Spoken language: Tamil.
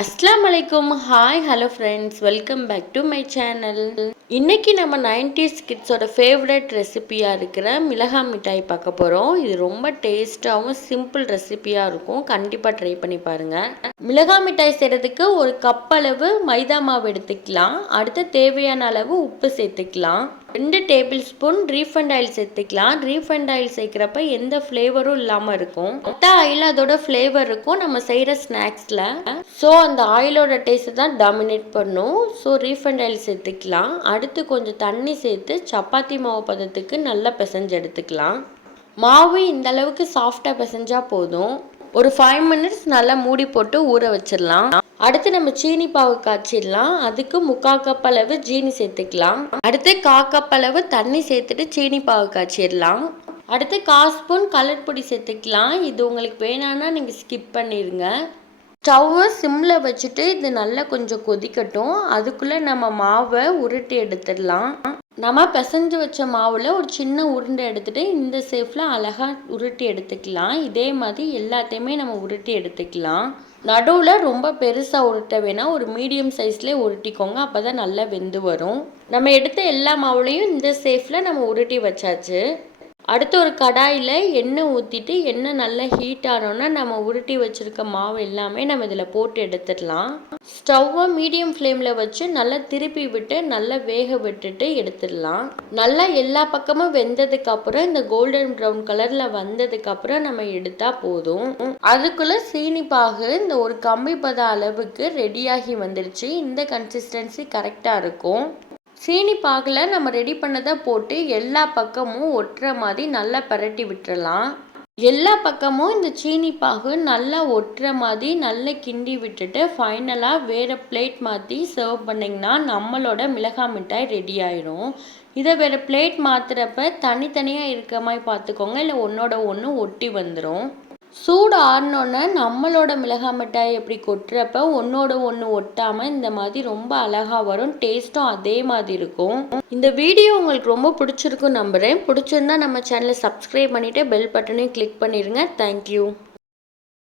அஸ்ஸலாமு அலைக்கும். Hi hello friends, welcome back to my channel. இன்னைக்கு நம்ம 90s கிட்ஸோட ஃபேவரட் ரெசிபியாக இருக்கிற மிளகாய் மிட்டாய் பார்க்க போகிறோம். இது ரொம்ப டேஸ்ட்டாகவும் சிம்பிள் ரெசிபியாக இருக்கும். கண்டிப்பாக ட்ரை பண்ணி பாருங்கள். மிளகாய் மிட்டாய் செய்கிறதுக்கு ஒரு கப் அளவு மைதா மாவு எடுத்துக்கலாம். அடுத்து தேவையான அளவு உப்பு சேர்த்துக்கலாம். 2 டேபிள் ஸ்பூன் ரீஃபண்ட் ஆயில் சேர்த்துக்கலாம். ரீஃபண்ட் ஆயில் சேர்க்குறப்ப எந்த ஃப்ளேவரும் இல்லாமல் இருக்கும். மற்ற ஆயில் அதோட ஃப்ளேவர் இருக்கும் நம்ம செய்கிற ஸ்நாக்ஸில். ஸோ அந்த ஆயிலோட டேஸ்ட் தான் டாமினேட் பண்ணும். ஸோ ரீஃபண்ட் ஆயில் சேர்த்துக்கலாம். அடுத்து கொஞ்சம் தண்ணி சேர்த்து சப்பாத்தி மாவு பதத்துக்கு நல்லா பிசைஞ்சு எடுத்துக்கலாம். மாவு இந்த அளவுக்கு சாஃப்டாக பிசைஞ்சால் போதும். ஒரு 5 மினிட்ஸ் நல்லா மூடி போட்டு ஊற வச்சிடலாம். அடுத்து நம்ம சீனி பாவு காய்ச்சிடலாம். அதுக்கு 3/4 கப் அளவு ஜீனி சேர்த்துக்கலாம். அடுத்து 1/4 கப் அளவு தண்ணி சேர்த்துட்டு சீனி பாவு காய்ச்சிடலாம். அடுத்து 1/4 ஸ்பூன் கலர் பொடி சேர்த்துக்கலாம். இது உங்களுக்கு வேணான்னா நீங்கள் ஸ்கிப் பண்ணிடுங்க. ஸ்டவ்வை சிம்மில் வச்சுட்டு இது நல்லா கொஞ்சம் கொதிக்கட்டும். அதுக்குள்ளே நம்ம மாவை உருட்டி எடுத்துடலாம். நம்ம பிசைஞ்சு வச்ச மாவில் ஒரு சின்ன உருண்டை எடுத்துகிட்டு இந்த ஷேப்பில் அழகாக உருட்டி எடுத்துக்கலாம். இதே மாதிரி எல்லாத்தையுமே நம்ம உருட்டி எடுத்துக்கலாம். நடுவில் ரொம்ப பெருசாக உருட்ட வேணாம், ஒரு மீடியம் சைஸ்லேயே உருட்டிக்கோங்க. அப்போ தான் நல்லா வெந்து வரும். நம்ம எடுத்த எல்லா மாவுலையும் இந்த ஷேப்பில் நம்ம உருட்டி வச்சாச்சு. அடுத்து ஒரு கடாயில் எண்ணெய் ஊற்றிட்டு எண்ணெய் நல்லா ஹீட் ஆனோன்னா நம்ம உருட்டி வச்சுருக்க மாவு எல்லாமே நம்ம இதில் போட்டு எடுத்துடலாம். ஸ்டவ்வை மீடியம் ஃப்ளேமில் வச்சு நல்லா திருப்பி விட்டு நல்லா வேக விட்டுட்டு எடுத்துடலாம். நல்லா எல்லா பக்கமும் வெந்ததுக்கப்புறம் இந்த கோல்டன் ப்ரௌன் கலரில் வந்ததுக்கப்புறம் நம்ம எடுத்தால் போதும். அதுக்குள்ளே சீனி பாகு இந்த ஒரு கம்பி பத அளவுக்கு ரெடியாகி வந்துடுச்சு. இந்த கன்சிஸ்டன்சி கரெக்டாக இருக்கும். சீனி பாகில் நம்ம ரெடி பண்ணதை போட்டு எல்லா பக்கமும் ஒட்டுற மாதிரி நல்லா பரட்டி விட்டுறலாம். எல்லா பக்கமும் இந்த சீனி பாகு நல்லா ஒட்டுற மாதிரி நல்லா கிண்டி விட்டுட்டு ஃபைனலாக வேறு பிளேட் மாற்றி சர்வ் பண்ணிங்கன்னா நம்மளோட மிளகாய் மிட்டாய் ரெடி ஆயிடும். இதை வேறு பிளேட் மாற்றுறப்ப தனித்தனியாக இருக்க மாதிரி பார்த்துக்கோங்க, இல்லை ஒன்றோட ஒன்று ஒட்டி வந்துடும். சூடு ஆறினோன்னே நம்மளோட மிளகாய் மிட்டாய் எப்படி கொட்டுறப்ப ஒன்றோட ஒன்று ஒட்டாமல் இந்த மாதிரி ரொம்ப அழகாக வரும். டேஸ்ட்டும் அதே மாதிரி இருக்கும். இந்த வீடியோ உங்களுக்கு ரொம்ப பிடிச்சிருக்கும் நம்புகிறேன். பிடிச்சிருந்தா நம்ம சேனலை சப்ஸ்கிரைப் பண்ணிவிட்டு பெல் பட்டனையும் கிளிக் பண்ணிடுங்க. தேங்க்யூ.